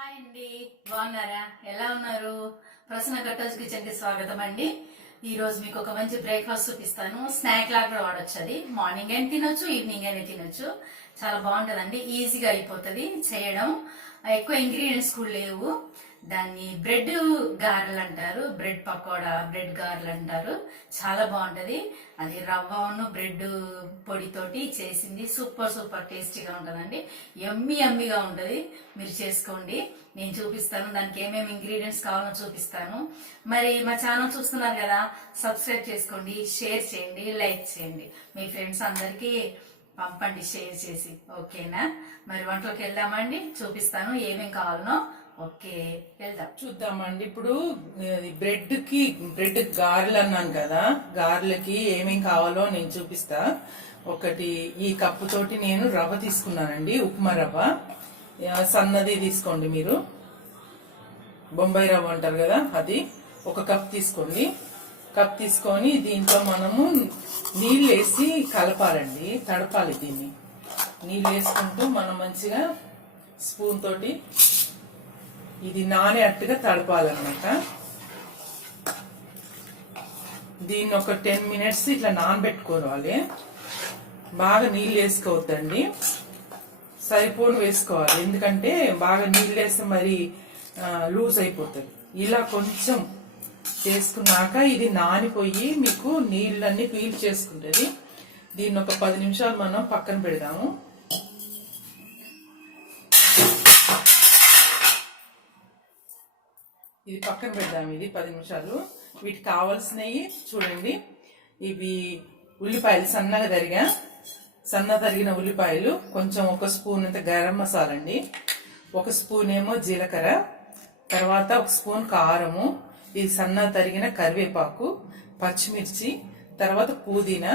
Hi అండి, బాగున్నారా? ఎలా ఉన్నారు? ప్రసన్న కట్టోజ్ కిచెన్ కి స్వాగతం అండి. ఈ రోజు మీకు ఒక మంచి బ్రేక్ఫాస్ట్ చూపిస్తాను. స్నాక్ లాగా కూడా వాడొచ్చు. అది మార్నింగ్ అయినా తినొచ్చు, ఈవినింగ్ అయినా తినొచ్చు. చాలా బాగుంటదండి, ఈజీగా అయిపోతుంది చేయడం. ఎక్కువ ఇంగ్రీడియంట్స్ కూడా లేవు. దాన్ని బ్రెడ్ గారెలు అంటారు, బ్రెడ్ పకోడా, బ్రెడ్ గారెలు అంటారు. చాలా బాగుంటది. అది రవ్వను బ్రెడ్ పొడితోటి చేసింది. సూపర్ సూపర్ టేస్టీగా ఉంటదండి. యమ్మీగా ఉంటది. మీరు చేసుకోండి, నేను చూపిస్తాను. దానికి ఏమేమి ఇంగ్రీడియంట్స్ కావాలో చూపిస్తాను. మరి మా ఛానల్ చూస్తున్నారు కదా, సబ్స్క్రైబ్ చేసుకోండి, షేర్ చేయండి, లైక్ చేయండి. మీ ఫ్రెండ్స్ అందరికీ పంపండి షేర్ చేసి. ఓకేనా? మరి వంటలోకి వెళ్దామండి, చూపిస్తాను ఏమేం కావాలనో. ఓకే, వెళ్దాం. చూద్దామండి. ఇప్పుడు బ్రెడ్ గారెలు అన్నాను కదా, గారెలకి ఏమేం కావాలో నేను చూపిస్తా. ఒకటి, ఈ కప్పు తోటి నేను రవ్వ తీసుకున్నానండి, ఉప్మా రవ్వ. సన్నది తీసుకోండి మీరు, బొంబాయి రవ్వ అంటారు కదా, అది ఒక కప్ తీసుకోండి. కప్ తీసుకొని దీంట్లో మనము నీళ్ళు వేసి కలపాలండి, తడపాలి. దీన్ని నీళ్ళు వేసుకుంటూ మనం మంచిగా స్పూన్ తోటి ఇది నానేట్టుగా తడపాలన్నమాట. దీన్ని ఒక 10 మినిట్స్ ఇట్లా నానబెట్టుకోవాలి. బాగా నీళ్ళు వేసుకోవద్దండి, సరిపోను వేసుకోవాలి. ఎందుకంటే బాగా నీళ్ళు వేస్తే మరి లూజ్ అయిపోతుంది. ఇలా కొంచెం చేసుకున్నాక ఇది నానిపోయి మీకు నీళ్ళన్నీ పీల్ చేసుకుంటుంది. దీన్ని ఒక 10 నిమిషాలు మనం పక్కన పెడదాము. ఇది పక్కన పెడదాము, ఇది 10 నిమిషాలు. వీటికి కావాల్సినవి చూడండి. ఇవి ఉల్లిపాయలు సన్నగా తరిగిన ఉల్లిపాయలు, కొంచెం ఒక స్పూన్ అంత గరం మసాలా అండి, ఒక స్పూన్ ఏమో జీలకర్ర, తర్వాత ఒక స్పూన్ కారము, ఇది సన్నగా తరిగిన కరివేపాకు, పచ్చిమిర్చి, తర్వాత పుదీనా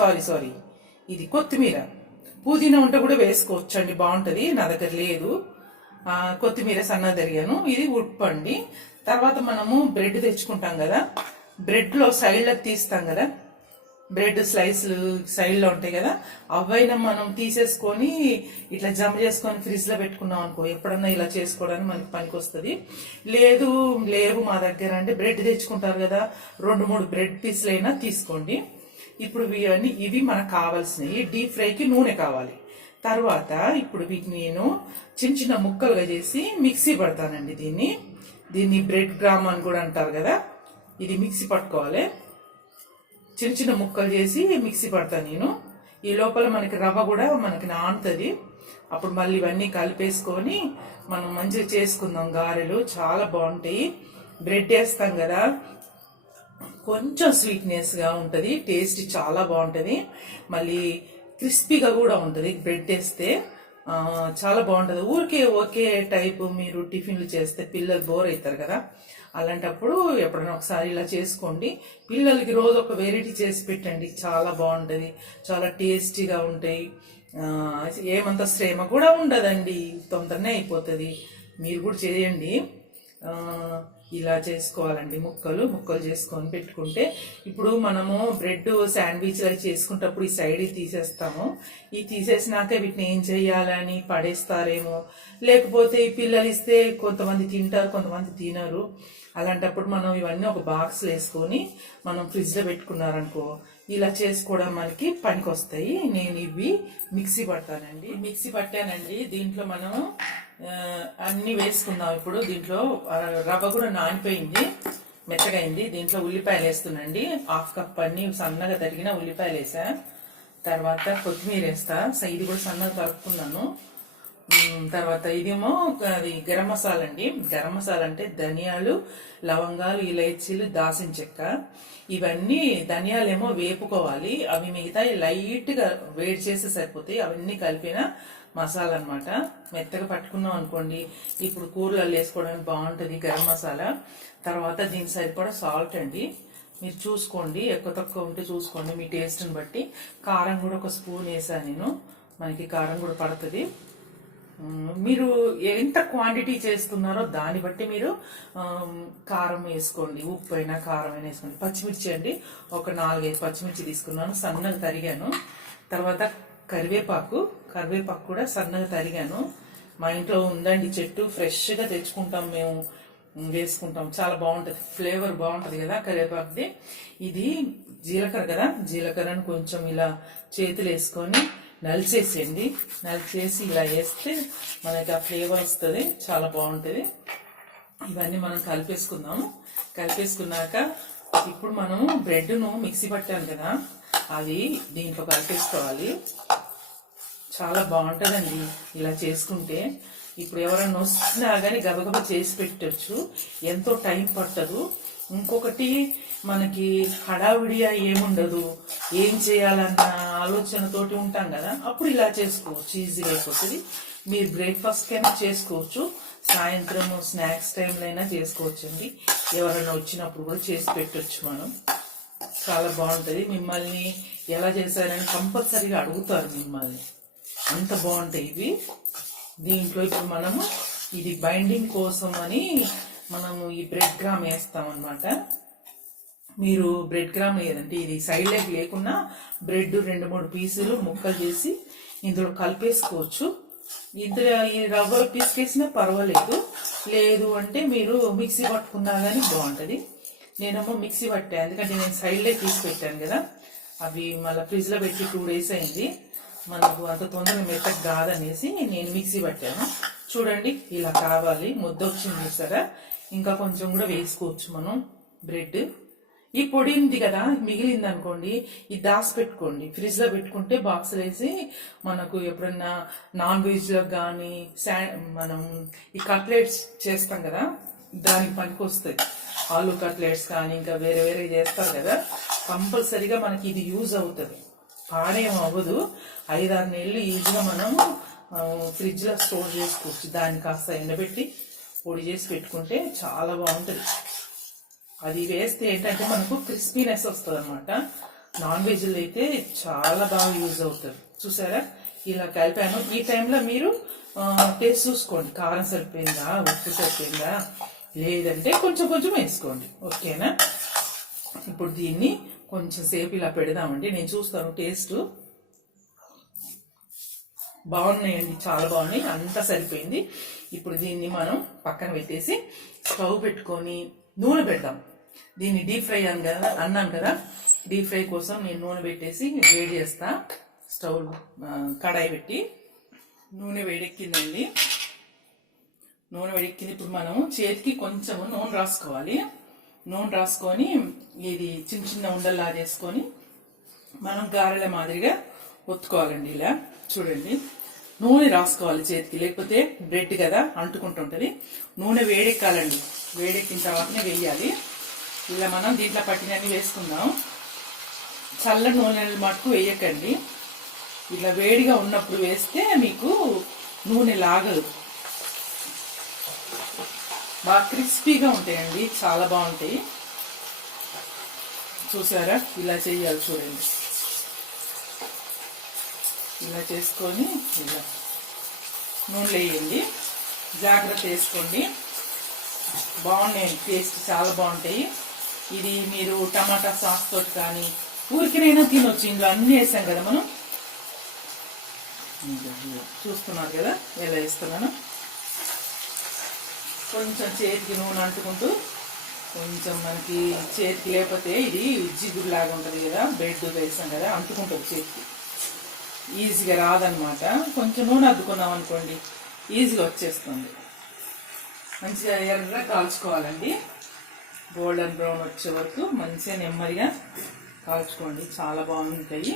సారీ ఇది కొత్తిమీర. పుదీనా ఉంటే కూడా వేసుకోవచ్చు అండి, బాగుంటది. నా దగ్గర లేదు. కొత్తిమీర సన్నగా తరిగాను. ఇది ఉప్పు అండి. తర్వాత మనము బ్రెడ్ తెచ్చుకుంటాం కదా, బ్రెడ్ లో సైడ్లకు తీస్తాం కదా, బ్రెడ్ స్లైస్లు సైడ్ లో ఉంటాయి కదా, అవైనా మనం తీసేసుకొని ఇట్లా జమ చేసుకొని ఫ్రిడ్జ్ లో పెట్టుకున్నాం అనుకో, ఎప్పుడన్నా ఇలా చేసుకోవడానికి మనకి పనికి వస్తుంది. లేవు మా దగ్గర అంటే బ్రెడ్ తెచ్చుకుంటారు కదా, 2-3 బ్రెడ్ పీసులు అయినా తీసుకోండి. ఇప్పుడు ఇవి మనకు కావాల్సినవి. డీప్ ఫ్రైకి నూనె కావాలి. తర్వాత ఇప్పుడు వీటిని నేను చిన్న ముక్కలుగా చేసి మిక్సీ పడతానండి. దీన్ని బ్రెడ్ గ్రామ్ అని కూడా అంటారు కదా, ఇది మిక్సీ పట్టుకోవాలి. చిన్న ముక్కలు చేసి మిక్సీ పడతాను నేను. ఈ లోపల మనకి రవ్వ కూడా మనకి నానుతుంది. అప్పుడు మళ్ళీ ఇవన్నీ కలిపేసుకొని మనం మంచిగా చేసుకుందాం. గారెలు చాలా బాగుంటాయి. బ్రెడ్ వేస్తాం కదా, కొంచెం స్వీట్నెస్ గా ఉంటది, టేస్ట్ చాలా బాగుంటది. మళ్ళీ క్రిస్పీగా కూడా ఉంటది. బ్రెడ్ వేస్తే చాలా బాగుంటది. ఊరికే ఒకే టైపు మీరు టిఫిన్లు చేస్తే పిల్లలు బోర్ అవుతారు కదా, అలాంటప్పుడు ఎప్పుడైనా ఒకసారి ఇలా చేసుకోండి. పిల్లలకి రోజు ఒక వెరైటీ చేసి పెట్టండి, చాలా బాగుంటది, చాలా టేస్టీగా ఉంటాయి. ఏమంత శ్రమ కూడా ఉండదండి, తొందరనే అయిపోతుంది. మీరు కూడా చేయండి. ఇలా చేసుకోవాలండి, ముక్కలు చేసుకొని పెట్టుకుంటే. ఇప్పుడు మనము బ్రెడ్ శాండ్విచ్ అవి చేసుకుంటప్పుడు ఈ సైడ్ తీసేస్తాము. ఈ తీసేసినాక వీటిని ఏం చేయాలని పడేస్తారేమో, లేకపోతే ఈ పిల్లలు ఇస్తే కొంతమంది తింటారు, కొంతమంది తినరు. అలాంటప్పుడు మనం ఇవన్నీ ఒక బాక్స్ వేసుకొని మనం ఫ్రిడ్జ్ లో పెట్టుకున్నారనుకో, ఇలా చేసుకోవడం మనకి పనికి వస్తాయి. నేను ఇవి మిక్సీ పట్టానండి. దీంట్లో మనం అన్ని వేసుకుందాం. ఇప్పుడు దీంట్లో రవ్వ కూడా నానిపోయింది, మెత్తగైంది. దీంట్లో ఉల్లిపాయలు వేస్తున్నాండి. 1/2 కప్ అన్ని సన్నగా తరిగిన ఉల్లిపాయలు వేసా. తర్వాత కొత్తిమీర వేస్తా, ఇది కూడా సన్నగా కలుపుకున్నాను. తర్వాత ఇదేమో అది గరం మసాలా అండి. గరం మసాలా అంటే ధనియాలు, లవంగాలు, ఇలైచీలు, దాల్చిన చెక్క. ఇవన్నీ ధనియాలేమో వేపుకోవాలి, అవి మిగతా లైట్ గా వేడి చేస్తే సరిపోతాయి. అవన్నీ కలిపిన మసాలా అన్నమాట. మెత్తగా పట్టుకున్నాం అనుకోండి, ఇప్పుడు కూరలలో వేసుకోవడానికి బాగుంటది గరం మసాలా. తర్వాత దీనికి సరిపడా సాల్ట్ అండి, మీరు చూసుకోండి, ఎక్కువ తక్కువ ఉంటే చూసుకోండి మీ టేస్ట్ని బట్టి. కారం కూడా ఒక స్పూన్ వేసాను నేను, మనకి కారం కూడా పడుతుంది. మీరు ఎంత క్వాంటిటీ చేస్తున్నారో దాన్ని బట్టి మీరు కారం వేసుకోండి, ఉప్పు అయినా కారం అయినా వేసుకోండి. పచ్చిమిర్చి అండి, ఒక 4-5 పచ్చిమిర్చి తీసుకున్నాను, సన్నగా తరిగాను. తర్వాత కరివేపాకు కూడా సన్నగా తరిగాను. మా ఇంట్లో ఉందండి చెట్టు, ఫ్రెష్గా తెచ్చుకుంటాం మేము, వేసుకుంటాం. చాలా బాగుంటుంది, ఫ్లేవర్ బాగుంటుంది కదా కరివేపాకుది. ఇది జీలకర్ర కదా, జీలకర్రను కొంచెం ఇలా చేతులు వేసుకొని నలిచేసేయండి. నలిచేసి ఇలా వేస్తే మనకి ఆ ఫ్లేవర్ వస్తుంది, చాలా బాగుంటుంది. ఇవన్నీ మనం కలిపేసుకుందాము. కలిపేసుకున్నాక ఇప్పుడు మనము బ్రెడ్ను మిక్సీ పట్టాను కదా, అది దీంట్లో కలిపేసుకోవాలి. చాలా బాగుంటుందండి ఇలా చేసుకుంటే. ఇప్పుడు ఎవరన్నా వస్తున్నా కానీ గబగబా చేసి పెట్టచ్చు, ఎంతో టైం పట్టదు. ఇంకొకటి మనకి హడావిడిగా ఏముండదు, ఏం చేయాలన్న ఆలోచనతోటి ఉంటాం కదా, అప్పుడు ఇలా చేసుకోవచ్చు, ఈజీగా అయిపోతుంది. మీరు బ్రేక్ఫాస్ట్ అయినా చేసుకోవచ్చు, సాయంత్రం స్నాక్స్ టైంలో అయినా చేసుకోవచ్చు అండి. ఎవరైనా వచ్చినప్పుడు కూడా చేసి పెట్టచ్చు మనం. చాలా బాగుంటుంది. మిమ్మల్ని ఎలా చేశారని కంపల్సరీగా అడుగుతారు మిమ్మల్ని, అంత బాగుంటాయి ఇవి. దీంట్లో ఇప్పుడు మనము ఇది బైండింగ్ కోసం అని మనము ఈ బ్రెడ్ గ్రామ్ వేస్తాం అన్నమాట. మీరు బ్రెడ్ గ్రామ్ లేదంటే ఇది సైడ్ లెగ్ లేకుండా బ్రెడ్ 2-3 పీసులు ముక్కలు చేసి ఇందులో కలిపేసుకోవచ్చు. ఇందులో ఈ రవ్వలు పిసికేసినా పర్వాలేదు, లేదు అంటే మీరు మిక్సీ పట్టుకున్నా కానీ బాగుంటుంది. నేనేమో మిక్సీ పట్టాను, ఎందుకంటే నేను సైడ్ లెగ్ తీసి పెట్టాను కదా, అవి మళ్ళీ ఫ్రిడ్జ్లో పెట్టి 2 days అయింది, మనకు అంత తొందరగా మెత్తగా కాదనేసి నేను మిక్సీ పట్టాను. చూడండి ఇలా కావాలి, ముద్ద వచ్చింది చూసారా. ఇంకా కొంచెం కూడా వేసుకోవచ్చు మనం బ్రెడ్. ఈ పొడి ఉంది కదా, మిగిలింది అనుకోండి, ఇది దాసి పెట్టుకోండి, ఫ్రిడ్జ్ లో పెట్టుకుంటే బాక్సులు వేసి మనకు ఎప్పుడన్నా నాన్ వెజ్ లో కానీ మనం ఈ కట్లెట్స్ చేస్తాం కదా, దానికి పనికి వస్తాయి. ఆలూ కట్లెట్స్ కానీ ఇంకా వేరే వేరే చేస్తారు కదా, కంపల్సరీగా మనకి ఇది యూజ్ అవుతుంది, పాడేం అవ్వదు. 5-6 నెలలు ఈజీగా మనం ఫ్రిడ్జ్ లో స్టోర్ చేసుకోవచ్చు. దాన్ని కాస్త ఎండబెట్టి పొడి చేసి పెట్టుకుంటే చాలా బాగుంటుంది. అది వేస్తే ఏంటంటే మనకు క్రిస్పీనెస్ వస్తుంది అనమాట. నాన్ వెజ్లో అయితే చాలా బాగా యూజ్ అవుతుంది. చూసారా ఇలా కలిపాను. ఈ టైంలో మీరు టేస్ట్ చూసుకోండి, కారం సరిపోయిందా, ఉప్పు సరిపోయిందా, లేదంటే కొంచెం కొంచెం వేసుకోండి, ఓకేనా. ఇప్పుడు దీన్ని కొంచెం సేపు ఇలా పెడదామండి, నేను చూస్తాను. టేస్ట్ బాగున్నాయండి, చాలా బాగున్నాయి, అంతా సరిపోయింది. ఇప్పుడు దీన్ని మనం పక్కన పెట్టేసి స్టవ్ పెట్టుకొని నూనె పెడదాం. దీన్ని డీప్ ఫ్రై అన్నాను కదా, డీప్ ఫ్రై కోసం నేను నూనె పెట్టేసి వేడి చేస్తా. స్టవ్ కడాయి పెట్టి నూనె వేడెక్కిందండి. నూనె వేడెక్కింది. ఇప్పుడు మనం చేతికి కొంచెం నూనె రాసుకోవాలి. నూనె రాసుకొని ఇది చిన్న చిన్న ఉండల్లా చేసుకొని మనం గారెల మాదిరిగా ఒత్తుకోవాలండి. ఇలా చూడండి, నూనె రాసుకోవాలి చేతికి, లేకపోతే బ్రెడ్ కదా అంటుకుంటుంటది. నూనె వేడెక్కాలండి, వేడెక్కిన తర్వాతనే వేయాలి. ఇలా మనం దీంట్లో పట్టినన్ని వేసుకుందాం. చల్ల నూనె మటుకు వేయకండి, ఇలా వేడిగా ఉన్నప్పుడు వేస్తే మీకు నూనె లాగదు. బాగా క్రిస్పీగా ఉంటాయండి, చాలా బాగుంటాయి. చూసారా ఇలా చేయాలి, చూడండి. ఇలా చేసుకొని ఇలా నూనెలో వేయండి, జాగ్రత్త వేసుకోండి. బాగున్నాయి, టేస్ట్ చాలా బాగుంటాయి. ఇది మీరు టమాటా సాస్ తోటి కానీ ఊరికినైనా తినొచ్చు. ఇందులో అన్నీ వేసాం కదా మనం. చూస్తున్నారు కదా ఎలా వేస్తున్నాను. కొంచెం చేతికి నూనె అంటుకుంటూ, కొంచెం మనకి చేతికి లేకపోతే ఇది జిగురులాగా ఉంటుంది కదా, బ్రెడ్ వేసాం కదా, అంటుకుంటుంది చేతికి, ఈజీగా రాదనమాట. కొంచెం నూనె అద్దుకున్నాం అనుకోండి ఈజీగా వచ్చేస్తుంది. మంచిగా ఎర్రగా కాల్చుకోవాలండి, గోల్డెన్ బ్రౌన్ వచ్చే వరకు మంచిగా నెమ్మదిగా కాల్చుకోండి, చాలా బాగుంటాయి.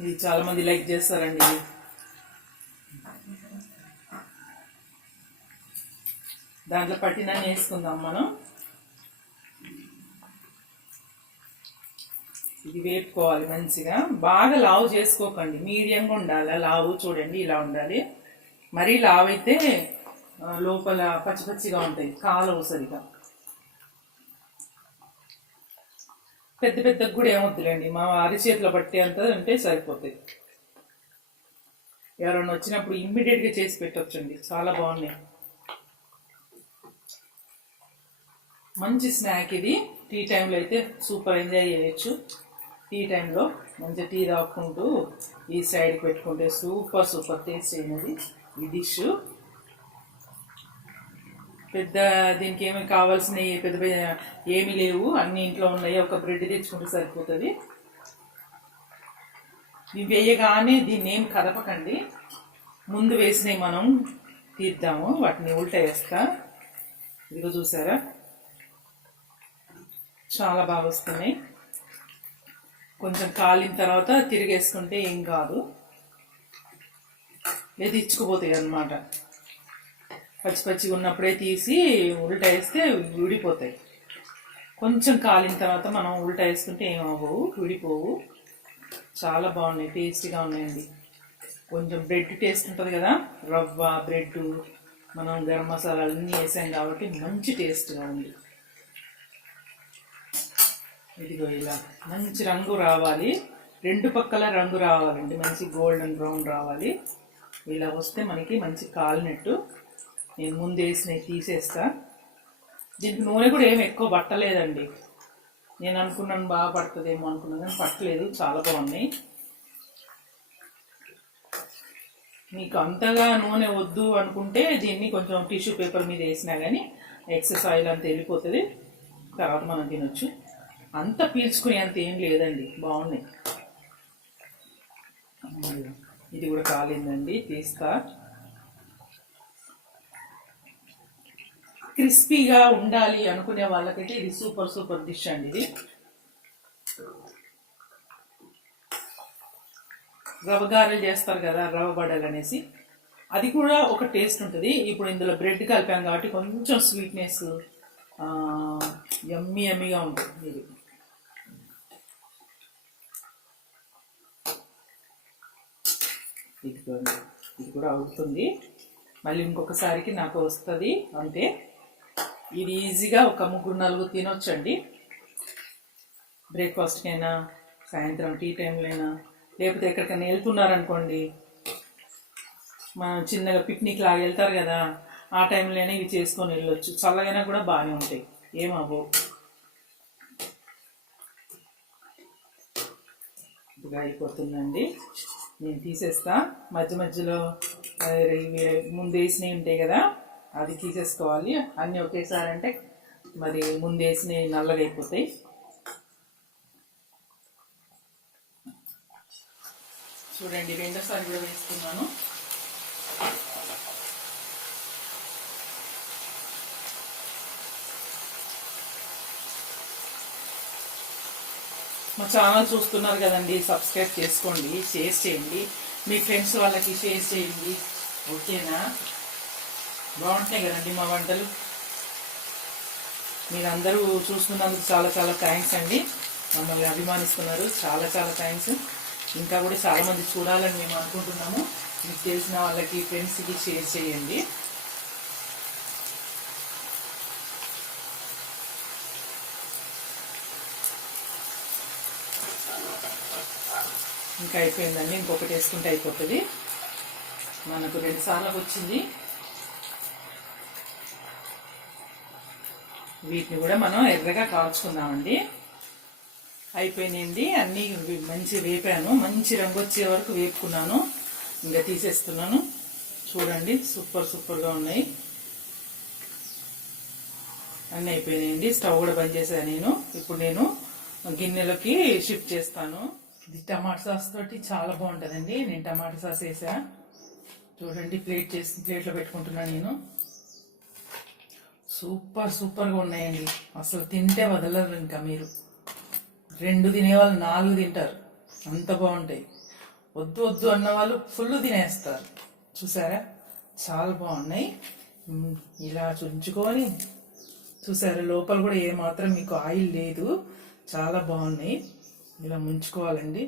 ఇది చాలా మంది లైక్ చేస్తారండి. దాంట్లో పట్టినన్ని వేసుకుందాం మనం. ఇది వేపుకోవాలి మంచిగా, బాగా లావు చేసుకోకండి, మీడియంగా ఉండాలి లావు. చూడండి ఇలా ఉండాలి. మరీ లావు అయితే లోపల పచ్చి పచ్చిగా ఉంటాయి, కాలవు సరిగా. పెద్ద పెద్ద కూడా ఏమొద్దులేండి, మా అరిచేతిలో పట్టే అంత ఉంటే సరిపోతాయి. ఎవరైనా వచ్చినప్పుడు ఇమ్మీడియట్గా చేసి పెట్టొచ్చండి, చాలా బాగున్నాయి. మంచి స్నాక్ ఇది, టీ టైంలో అయితే సూపర్ ఎంజాయ్ చేయొచ్చు. టీ టైంలో మంచిగా టీ తాగుకుంటూ ఈ సైడ్కి పెట్టుకుంటే సూపర్ సూపర్ టేస్ట్ అయినది. ఈ డిష్. పెద్ద దీనికి ఏమి కావాల్సినవి పెద్ద పెద్ద ఏమీ లేవు, అన్ని ఇంట్లో ఉన్నాయి. ఒక బ్రెడ్ తెచ్చుకుంటే సరిపోతుంది. ఇవి వేయగానే దీన్ని ఏం కదపకండి, ముందు వేసినవి మనం తీద్దాము. వాటిని ఉల్టా వేస్తా. ఇదిగో చూసారా, చాలా బాగా వస్తున్నాయి. కొంచెం కాలిన తర్వాత తిరిగేసుకుంటే ఏం కాదు, లేదు ఇచ్చుకుపోతాయి అన్నమాట. పచ్చి పచ్చిగా ఉన్నప్పుడే తీసి ఉల్టా వేస్తే విడిపోతాయి. కొంచెం కాలిన తర్వాత మనం ఉల్టా వేసుకుంటే ఏమవ్వవు, విడిపోవు. చాలా బాగున్నాయి, టేస్టీగా ఉన్నాయండి. కొంచెం బ్రెడ్ టేస్ట్ ఉంటుంది కదా, రవ్వ బ్రెడ్ మనం గరం మసాలా అన్నీ వేసాం కాబట్టి మంచి టేస్ట్గా ఉంది. ఇదిగో ఇలా మంచి రంగు రావాలి, రెండు పక్కల రంగు రావాలండి, మంచి గోల్డెన్ బ్రౌన్ రావాలి. ఇలా వస్తే మనకి మంచి కాలినట్టు. నేను ముందు వేసినవి తీసేస్తా. దీనికి నూనె కూడా ఏమి ఎక్కువ పట్టలేదండి. నేను అనుకున్నాను బాగా పడుతుందేమో అనుకున్నాను, కానీ పట్టలేదు, చాలా బాగున్నాయి. మీకు అంతగా నూనె వద్దు అనుకుంటే దీన్ని కొంచెం టిష్యూ పేపర్ మీద వేసినా కానీ ఎక్సెస్ ఆయిల్ అంత వెళ్ళిపోతుంది, తర్వాత మనం తినొచ్చు. అంత పీల్చుకునే అంత ఏం లేదండి, బాగున్నాయి. ఇది కూడా కాలిందండి, తీస్తా. క్రిస్పీగా ఉండాలి అనుకునే వాళ్ళకైతే ఇది సూపర్ సూపర్ డిష్ అండి. ఇది రవ్వ గారెలు చేస్తారు కదా, రవ్వ బడలు అనేసి, అది కూడా ఒక టేస్ట్ ఉంటుంది. ఇప్పుడు ఇందులో బ్రెడ్ కలిపాం కాబట్టి కొంచెం స్వీట్నెస్ యమ్మీ యమ్మీగా ఉంటుంది. ఇది కూడా అవుతుంది, మళ్ళీ ఇంకొకసారికి నాకు వస్తుంది అంతే. ఇది ఈజీగా ఒక 3-4 తినొచ్చండి, బ్రేక్ఫాస్ట్కైనా, సాయంత్రం టీ టైంలైనా, లేకపోతే ఎక్కడికైనా వెళ్తున్నారనుకోండి, మనం చిన్నగా పిక్నిక్ లాగా వెళ్తారు కదా, ఆ టైంలోనే ఇవి చేసుకొని వెళ్ళొచ్చు. చల్లగైనా కూడా బాగానే ఉంటాయి, ఏమవ్వవు. ఇదిగా అయిపోతుందండి, నేను తీసేస్తా. మధ్య మధ్యలో ముందు వేసినవి ఉంటాయి కదా, అది తీసేసుకోవాలి. అన్నీ ఒకేసారి అంటే మరి ముందు వేసినవి నల్లగా అయిపోతాయి. చూడండి, రెండోసారి కూడా వేస్తున్నాను. మా ఛానల్ చూస్తున్నారు కదండి, సబ్స్క్రైబ్ చేసుకోండి, షేర్ చేయండి, మీ ఫ్రెండ్స్ వాళ్ళకి షేర్ చేయండి, ఓకేనా? బాగుంటాయి కదండి మా వంటలు. మీరందరూ చూస్తున్నందుకు చాలా చాలా థ్యాంక్స్ అండి, మమ్మల్ని అభిమానిస్తున్నారు, చాలా చాలా థ్యాంక్స్. ఇంకా కూడా చాలామంది చూడాలని మేము అనుకుంటున్నాము. మీకు తెలిసిన వాళ్ళకి, ఫ్రెండ్స్కి షేర్ చేయండి. ఇంకా అయిపోయిందండి, ఇంకొకటి వేసుకుంటే అయిపోతుంది. మనకు 2 సార్లు వచ్చింది. వీటిని కూడా మనం ఎర్రగా కాల్చుకుందామండి. అయిపోయినాయండి, అన్నీ మంచి వేపాను, మంచి రంగు వచ్చే వరకు వేపుకున్నాను. ఇంకా తీసేస్తున్నాను. చూడండి, సూపర్ సూపర్గా ఉన్నాయి. అన్నీ అయిపోయినాయండి. స్టవ్ కూడా బంద్ చేశాను నేను. ఇప్పుడు నేను గిన్నెలోకి షిఫ్ట్ చేస్తాను. ఇది టమాటా సాస్ తోటి చాలా బాగుంటుందండి. నేను టమాటా సాస్ వేసా. చూడండి, ప్లేట్లో పెట్టుకుంటున్నాను నేను. సూపర్ సూపర్గా ఉన్నాయండి, అసలు తింటే వదలరు. ఇంకా మీరు 2 తినేవాళ్ళు 4 తింటారు, అంత బాగుంటాయి. వద్దు వద్దు అన్న వాళ్ళు ఫుల్ తినేస్తారు. చూసారా, చాలా బాగున్నాయి. ఇలా చుంచుకొని చూసారా, లోపల కూడా ఏమాత్రం మీకు ఆయిల్ లేదు, చాలా బాగున్నాయి. ఇలా ముంచుకోవాలండి,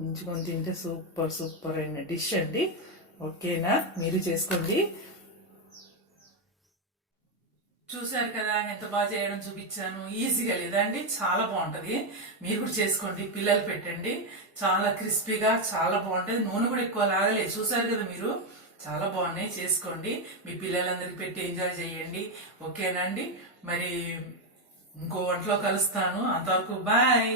ముంచుకొని తింటే సూపర్ సూపర్ అయిన డిష్ అండి. ఓకేనా, మీరు చేసుకోండి. చూశారు కదా, ఎంత బాగా చేయడం చూపించాను. ఈజీగా లేదండి, చాలా బాగుంటది. మీరు కూడా చేసుకోండి, పిల్లలు పెట్టండి. చాలా క్రిస్పీగా చాలా బాగుంటది. నూనె కూడా ఎక్కువ లాగలేదు. చూసారు కదా మీరు, చాలా బాగున్నాయి. చేసుకోండి, మీ పిల్లలందరికీ పెట్టి ఎంజాయ్ చేయండి. ఓకేనా అండి, మరి ఇంకో వంటలో కలుస్తాను. అంతవరకు బాయ్.